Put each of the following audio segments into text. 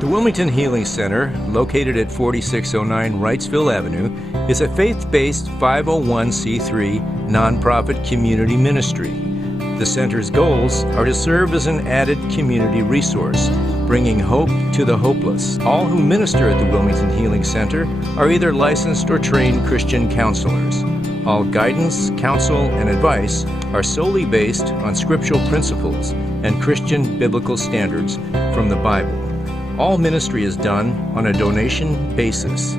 The Wilmington Healing Center, located at 4609 Wrightsville Avenue, is a faith-based 501c3 nonprofit community ministry. The center's goals are to serve as an added community resource, bringing hope to the hopeless. All who minister at the Wilmington Healing Center are either licensed or trained Christian counselors. All guidance, counsel, and advice are solely based on scriptural principles and Christian biblical standards from the Bible. All ministry is done on a donation basis.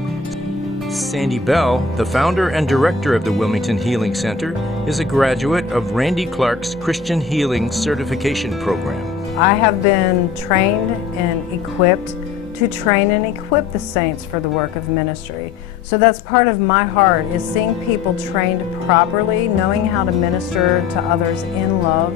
Sandy Bell, the founder and director of the Wilmington Healing Center, is a graduate of Randy Clark's Christian Healing Certification Program. I have been trained and equipped to train and equip the saints for the work of ministry. So that's part of my heart, is seeing people trained properly, knowing how to minister to others in love.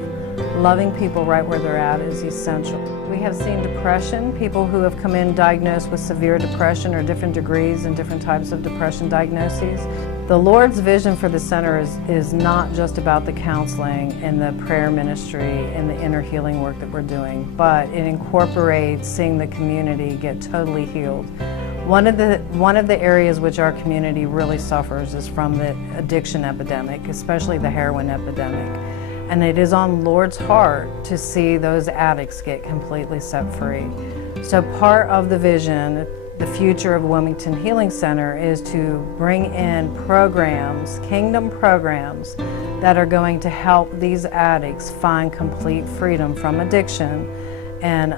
Loving people right where they're at is essential. We have seen depression, people who have come in diagnosed with severe depression or different degrees and different types of depression diagnoses. The Lord's vision for the center is not just about the counseling and the prayer ministry and the inner healing work that we're doing, but it incorporates seeing the community get totally healed. One of the areas which our community really suffers is from the addiction epidemic, especially the heroin epidemic. And it is on Lord's heart to see those addicts get completely set free. So part of the vision, the future of Wilmington Healing Center, is to bring in programs, kingdom programs, that are going to help these addicts find complete freedom from addiction and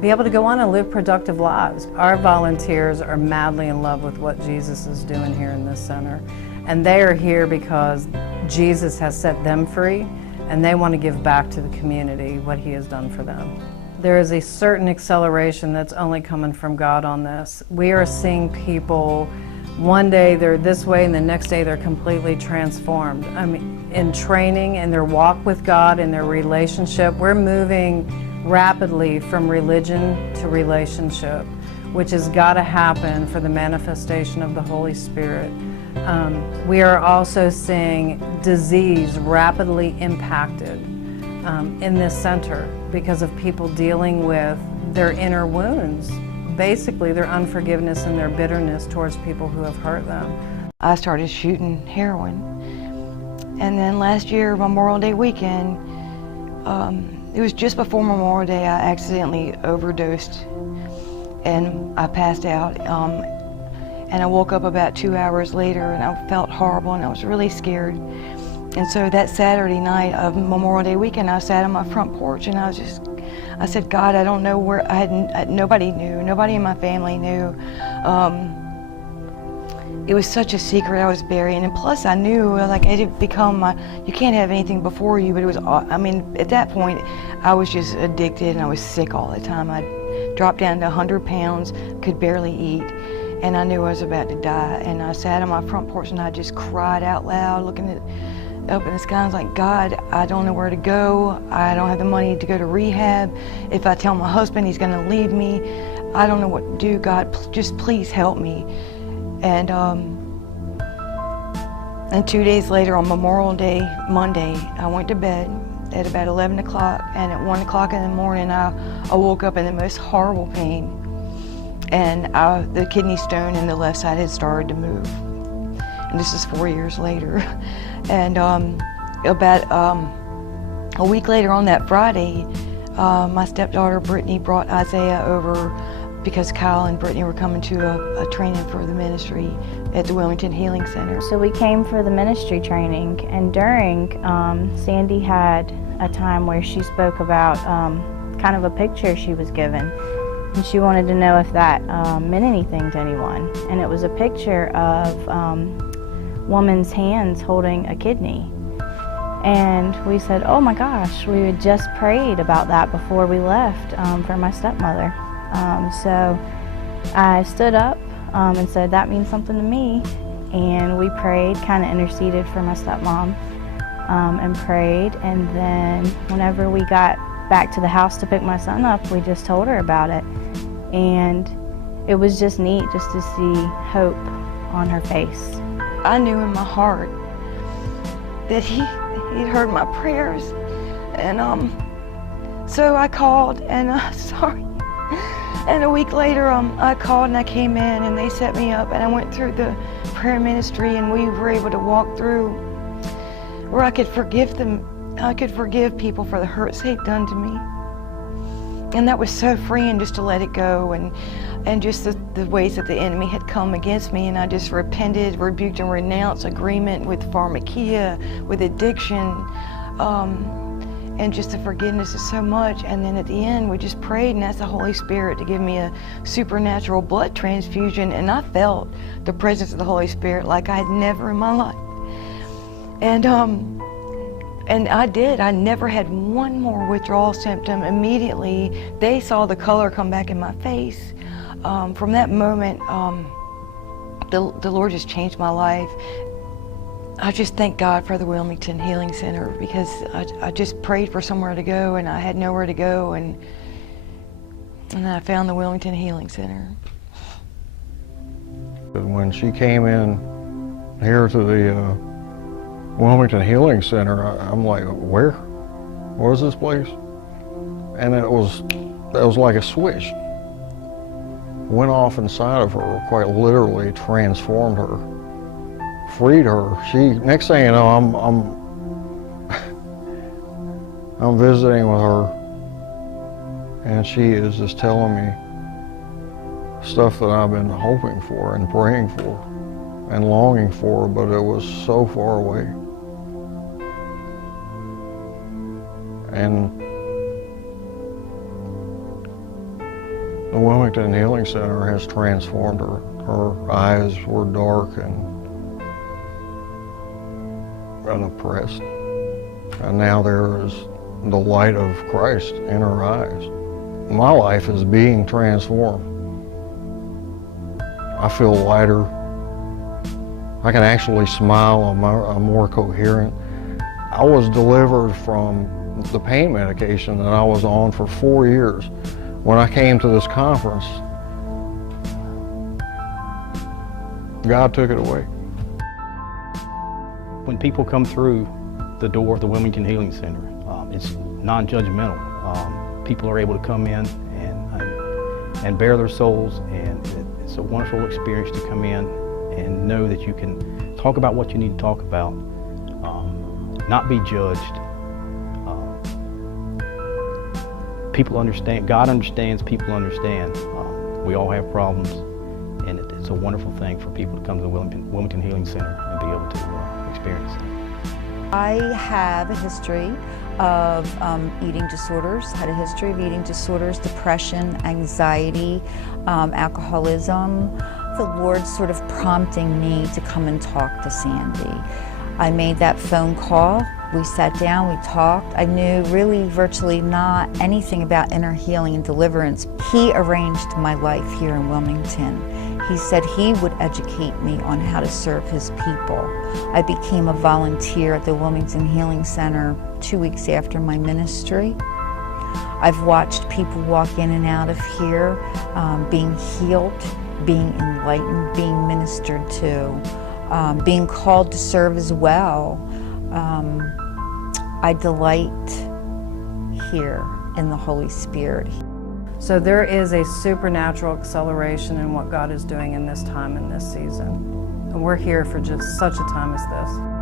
be able to go on and live productive lives. Our volunteers are madly in love with what Jesus is doing here in this center. And they are here because Jesus has set them free, and they want to give back to the community what He has done for them. There is a certain acceleration that's only coming from God on this. We are seeing people, one day they're this way and the next day they're completely transformed. I mean, in training, in their walk with God, in their relationship, we're moving rapidly from religion to relationship, which has got to happen for the manifestation of the Holy Spirit. We are also seeing disease rapidly impacted in this center because of people dealing with their inner wounds, basically their unforgiveness and their bitterness towards people who have hurt them. I started shooting heroin, and then last year, Memorial Day weekend, it was just before Memorial Day, I accidentally overdosed and I passed out. And I woke up about 2 hours later and I felt horrible and I was really scared. And so that Saturday night of Memorial Day weekend, I sat on my front porch and I said, God, I don't know where, nobody knew, nobody in my family knew. It was such a secret I was burying, and plus I knew, like, it had become you can't have anything before you, but it was, I mean, at that point, I was just addicted and I was sick all the time. I dropped down to 100 pounds, could barely eat. And I knew I was about to die. And I sat on my front porch and I just cried out loud, looking up in the sky. I was like, God, I don't know where to go. I don't have the money to go to rehab. If I tell my husband, he's going to leave me. I don't know what to do. God, just please help me. And 2 days later, on Memorial Day, Monday, I went to bed at about 11 o'clock. And at 1 o'clock in the morning, I woke up in the most horrible pain. And the kidney stone in the left side had started to move. And this is 4 years later. And about a week later on that Friday, my stepdaughter Brittany brought Isaiah over because Kyle and Brittany were coming to a training for the ministry at the Wilmington Healing Center. So we came for the ministry training, and during, Sandy had a time where she spoke about kind of a picture she was given. And she wanted to know if that meant anything to anyone. And it was a picture of woman's hands holding a kidney. And we said, oh my gosh, we had just prayed about that before we left for my stepmother. So I stood up and said, that means something to me. And we prayed, kind of interceded for my stepmom and prayed. And then whenever we got back to the house to pick my son up, we just told her about it. And it was just neat just to see hope on her face. I knew in my heart that he'd heard my prayers. And so I called and sorry. And a week later, I called and I came in and they set me up and I went through the prayer ministry and we were able to walk through where I could forgive them. I could forgive people for the hurts they'd done to me. And that was so freeing just to let it go and just the ways that the enemy had come against me. And I just repented, rebuked and renounced agreement with pharmakia, with addiction. And just the forgiveness is so much. And then at the end, we just prayed and asked the Holy Spirit to give me a supernatural blood transfusion. And I felt the presence of the Holy Spirit like I had never in my life. And I did. I never had one more withdrawal symptom. Immediately, they saw the color come back in my face. From that moment, the Lord just changed my life. I just thank God for the Wilmington Healing Center because I just prayed for somewhere to go and I had nowhere to go, and I found the Wilmington Healing Center. When she came in here to the Wilmington Healing Center, I'm like, where? What is this place? And it was like a switch. Went off inside of her, quite literally transformed her. Freed her. Next thing you know, I'm visiting with her, and she is just telling me stuff that I've been hoping for and praying for and longing for, but it was so far away. And the Wilmington Healing Center has transformed her. Her eyes were dark and oppressed, and now there is the light of Christ in her eyes. My life is being transformed. I feel lighter. I can actually smile. I'm more coherent. I was delivered from the pain medication that I was on for 4 years. When I came to this conference, God took it away. When people come through the door of the Wilmington Healing Center, it's non-judgmental. People are able to come in and bare their souls, and it's a wonderful experience to come in and know that you can talk about what you need to talk about, not be judged. People understand, God understands, people understand. We all have problems, and it's a wonderful thing for people to come to the Wilmington Healing Center and be able to experience it. I have a history of eating disorders, had a history of eating disorders, depression, anxiety, alcoholism. The Lord sort of prompting me to come and talk to Sandy. I made that phone call. We sat down, we talked. I knew really virtually not anything about inner healing and deliverance. He arranged my life here in Wilmington. He said he would educate me on how to serve his people. I became a volunteer at the Wilmington Healing Center 2 weeks after my ministry. I've watched people walk in and out of here being healed, being enlightened, being ministered to, being called to serve as well. I delight here in the Holy Spirit. So there is a supernatural acceleration in what God is doing in this time, in this season. And we're here for just such a time as this.